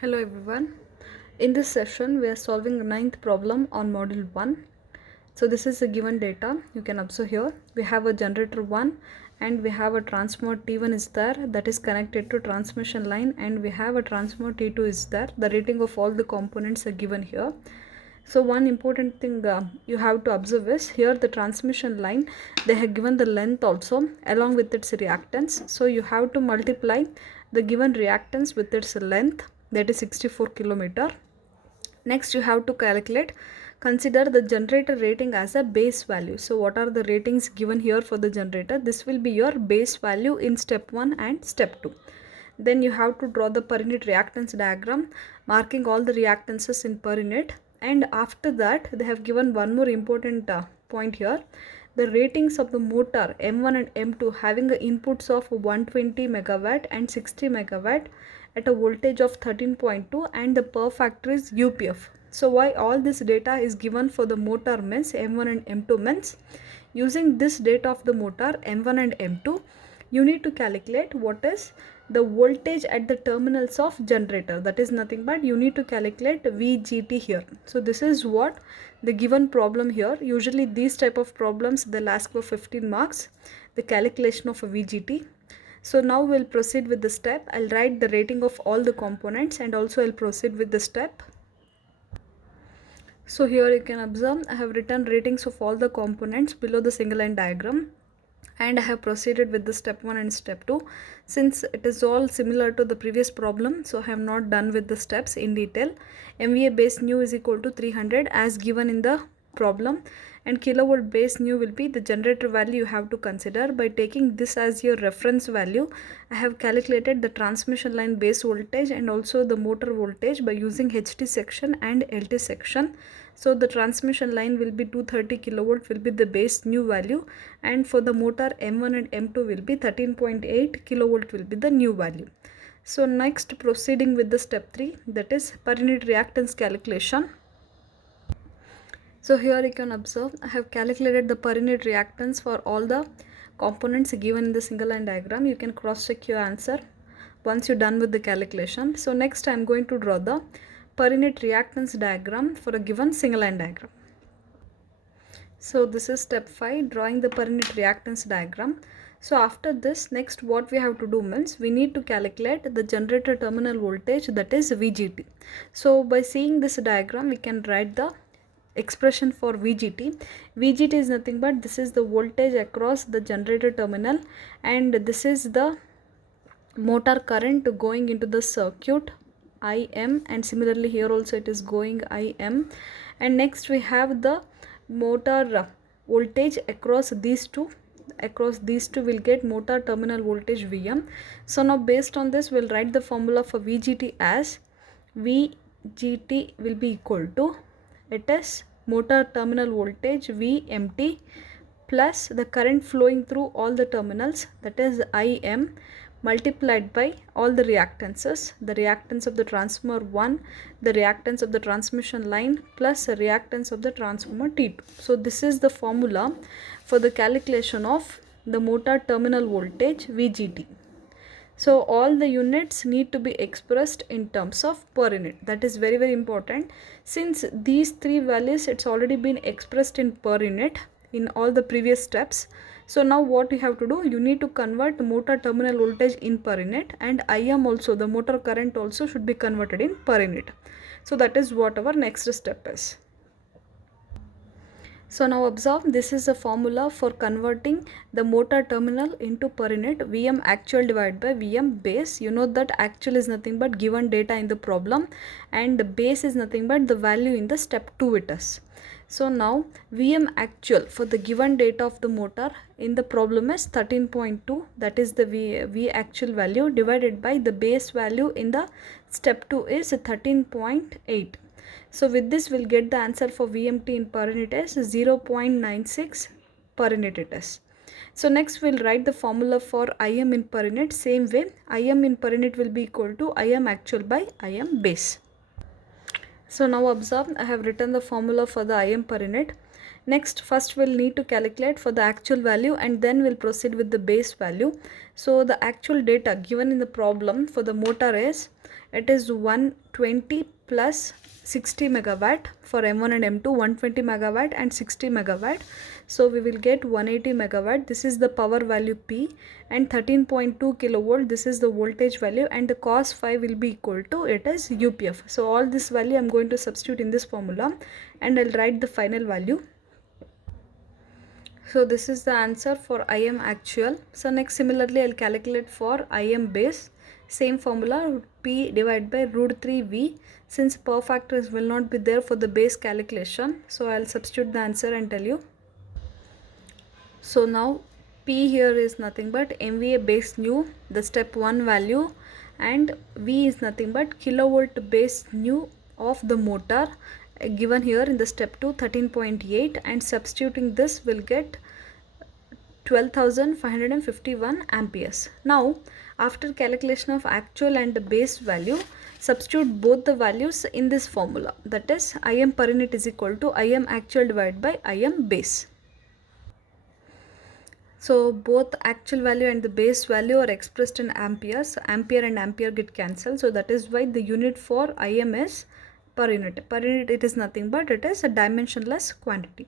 Hello everyone. In this session, we are solving the ninth problem on module 1. So this is the given data. You can observe here. We have a generator 1 and we have a transformer T1 is there that is connected to transmission line, and we have a transformer T2 is there. The rating of all the components are given here. So one important thing you have to observe is here the transmission line, they have given the length also along with its reactance. So you have to multiply the given reactance with its length, that is 64 kilometer. Next you have to calculate, consider the generator rating as a base value. So what are the ratings given here for the generator? This will be your base value in step 1 and step 2. Then you have to draw the per unit reactance diagram, marking all the reactances in per unit. And after that they have given one more important point here. The ratings of the motor M1 and M2 having the inputs of 120 megawatt and 60 megawatt at a voltage of 13.2, and the per factor is UPF. So why all this data is given for the motor means M1 and M2 means, using this data of the motor M1 and M2, you need to calculate what is the voltage at the terminals of generator. That is nothing but you need to calculate VGT here. So this is what the given problem here. Usually these type of problems they'll ask for 15 marks, the calculation of a VGT. So now we'll proceed with the step. I'll write the rating of all the components and also I'll proceed with the step. So here you can observe I have written ratings of all the components below the single line diagram, and I have proceeded with the step 1 and step 2. Since it is all similar to the previous problem, so I have not done with the steps in detail. MVA base nu is equal to 300 as given in the problem, and kilovolt base nu will be the generator value you have to consider. By taking this as your reference value, I have calculated the transmission line base voltage and also the motor voltage by using HT section and LT section. So the transmission line will be 230 kilovolt will be the base new value, and for the motor M1 and M2 will be 13.8 kilovolt will be the new value. So next proceeding with the step 3, that is per unit reactance calculation. So here you can observe I have calculated the per unit reactance for all the components given in the single line diagram. You can cross check your answer once you're done with the calculation. So next I am going to draw the per unit reactance diagram for a given single line diagram. So this is step 5, drawing the per unit reactance diagram. So after this, next what we have to do means we need to calculate the generator terminal voltage, that is VGT. So by seeing this diagram we can write the expression for VGT. VGT is nothing but this is the voltage across the generator terminal, and this is the motor current going into the circuit IM, and similarly here also it is going IM. And next we have the motor voltage across these two. Across these two will get motor terminal voltage VM. So now based on this we'll write the formula for VGT as VGT will be equal to, it is motor terminal voltage VMT plus the current flowing through all the terminals, that is IM, multiplied by all the reactances, the reactance of the transformer 1, the reactance of the transmission line plus the reactance of the transformer T2. So this is the formula for the calculation of the motor terminal voltage VGT. So all the units need to be expressed in terms of per unit. That is very important. Since these three values it's already been expressed in per unit in all the previous steps. So now what you have to do, you need to convert motor terminal voltage in per unit, and IM also, the motor current also should be converted in per unit. So that is what our next step is. So now observe, this is a formula for converting the motor terminal into per unit. Vm actual divided by Vm base. You know that actual is nothing but given data in the problem, and the base is nothing but the value in the step 2 it is. So now Vm actual for the given data of the motor in the problem is 13.2, that is the V actual value, divided by the base value in the step 2 is 13.8. So with this we'll get the answer for VMT in per unit as 0.96 per unit it is. So next we'll write the formula for IM in per unit. Same way, IM in per unit will be equal to IM actual by IM base. So now observe, I have written the formula for the IM per unit. Next, first we'll need to calculate for the actual value and then we'll proceed with the base value. So the actual data given in the problem for the motor is, it is 120 plus 60 megawatt for M1 and M2, 120 megawatt and 60 megawatt. So we will get 180 megawatt. This is the power value P, and 13.2 kilovolt, this is the voltage value, and the cos phi will be equal to, it is UPF. So all this value I'm going to substitute in this formula and I'll write the final value. So this is the answer for IM actual. So next, similarly I'll calculate for IM base. Same formula, P divided by root 3V. Since power factors will not be there for the base calculation, so I'll substitute the answer and tell you. So now P here is nothing but MVA base new, the step 1 value, and V is nothing but kilovolt base new of the motor, given here in the step 2, 13.8, and substituting this will get 12,551 amperes. Now after calculation of actual and the base value, substitute both the values in this formula, that is IM per unit is equal to IM actual divided by IM base. So both actual value and the base value are expressed in amperes. Ampere and ampere get cancelled, so that is why the unit for IM is per unit. Per unit, it is nothing but it is a dimensionless quantity.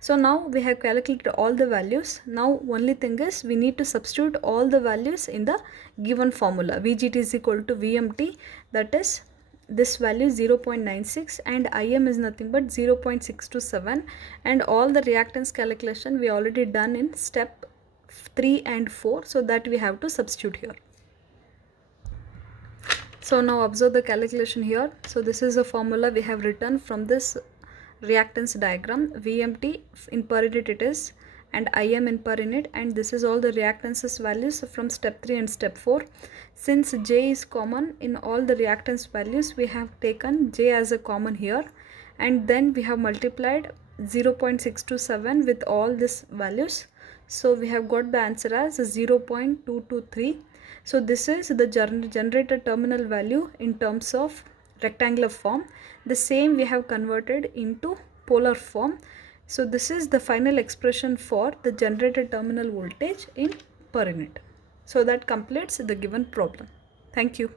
So now we have calculated all the values. Now only thing is we need to substitute all the values in the given formula. VGT is equal to VMT, that is this value 0.96, and IM is nothing but 0.627, and all the reactance calculation we already done in step 3 and 4, so that we have to substitute here. So now observe the calculation here. So this is a formula we have written from this reactance diagram. VMT in per unit it is, and IM in per unit, and this is all the reactances values from step 3 and step 4. Since J is common in all the reactance values, we have taken J as a common here, and then we have multiplied 0.627 with all these values. So we have got the answer as 0.223. So this is the generated terminal value in terms of rectangular form. The same we have converted into polar form. So this is the final expression for the generated terminal voltage in per unit. So that completes the given problem. Thank you.